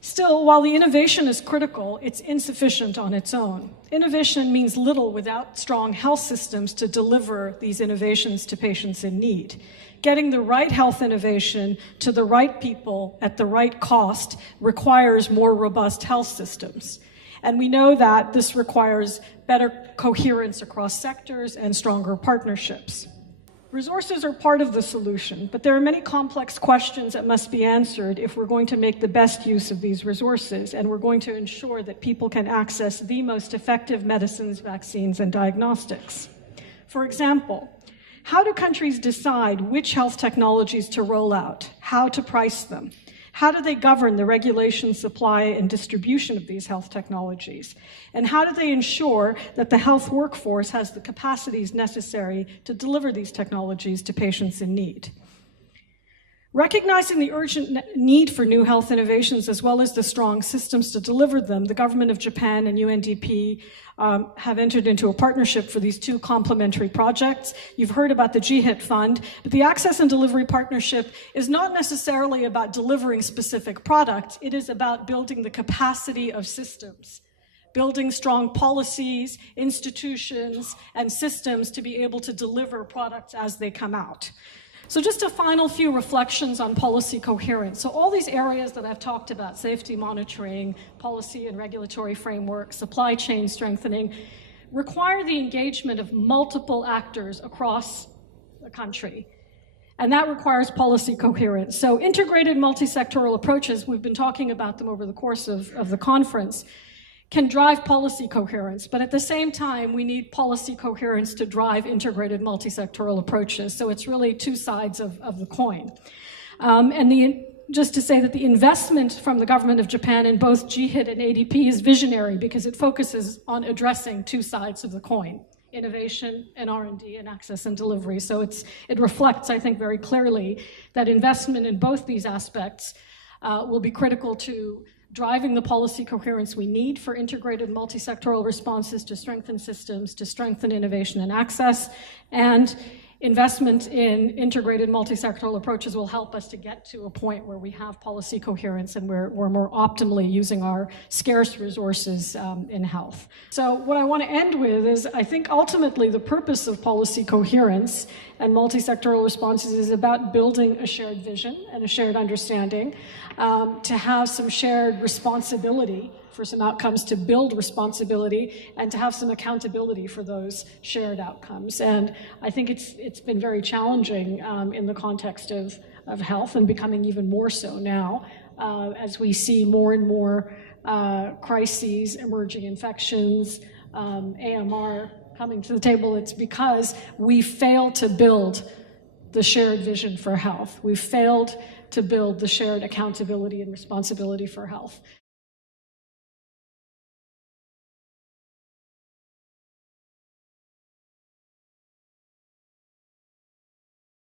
Still, while the innovation is critical, it's insufficient on its own. Innovation means little without strong health systems to deliver these innovations to patients in need. Getting the right health innovation to the right people at the right cost requires more robust health systems. And we know that this requires better coherence across sectors and stronger partnerships. Resources are part of the solution, but there are many complex questions that must be answered if we're going to make the best use of these resources, and we're going to ensure that people can access the most effective medicines, vaccines, and diagnostics. For example, how do countries decide which health technologies to roll out, how to price them? How do they govern the regulation, supply, and distribution of these health technologies? And how do they ensure that the health workforce has the capacities necessary to deliver these technologies to patients in need? Recognizing the urgent need for new health innovations as well as the strong systems to deliver them, the government of Japan and UNDP have entered into a partnership for these two complementary projects. You've heard about the GHIT Fund, but the Access and Delivery Partnership is not necessarily about delivering specific products. It is about building the capacity of systems, building strong policies, institutions, and systems to be able to deliver products as they come out. So just a final few reflections on policy coherence. So all these areas that I've talked about, safety monitoring, policy and regulatory framework, supply chain strengthening, require the engagement of multiple actors across the country. And that requires policy coherence. So integrated multi-sectoral approaches, we've been talking about them over the course of the conference, can drive policy coherence, but at the same time, we need policy coherence to drive integrated multi-sectoral approaches. So it's really two sides of the coin. Just to say that the investment from the government of Japan in both GHIT and ADP is visionary because it focuses on addressing two sides of the coin, innovation and R&D and access and delivery. So it reflects, I think, very clearly that investment in both these aspects will be critical to driving the policy coherence we need for integrated multi-sectoral responses to strengthen systems, to strengthen innovation and access, and investment in integrated multi-sectoral approaches will help us to get to a point where we have policy coherence and we're more optimally using our scarce resources in health. So what I want to end with is I think ultimately the purpose of policy coherence and multi-sectoral responses is about building a shared vision and a shared understanding, to have some shared responsibility for some outcomes, to build responsibility, and to have some accountability for those shared outcomes. And I think it's been very challenging in the context of health, and becoming even more so now as we see more and more crises, emerging infections, AMR coming to the table. It's because we failed to build the shared vision for health. We failed to build the shared accountability and responsibility for health.